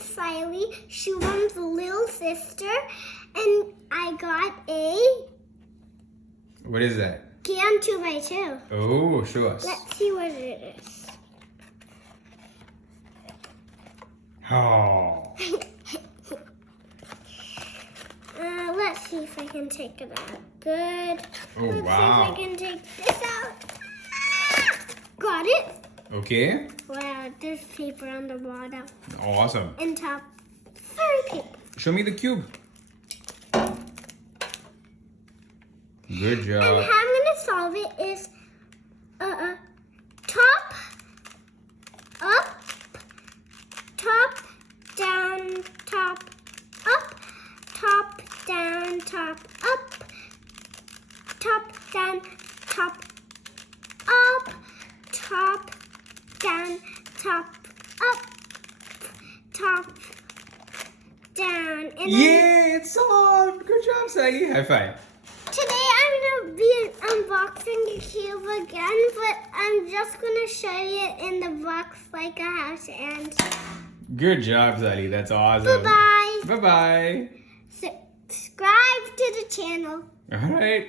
is Saayle, Shubham's little sister, and I got a What is that? can 2x2. Oh, show us. Let's see what it is. Oh. Let's see if I can take it out. Good. Oh, Let's wow. see if I can take this out. Got it. Okay. Wow, there's paper on the bottom Awesome. and top. Sorry, paper. Show me the cube. Good And job. how I'm gonna solve it is top, up, top, down, top, up, top, down, top, up, top, down, top, up, top, down, top, up, top, down. And then Yay, it's solved. Good job, Saayle. High five. today I'm gonna be unboxing the cube again, but I'm just gonna show you in the box like a house and Good job, Saayle. That's awesome. bye-bye. Bye-bye. Subscribe to the channel. All right.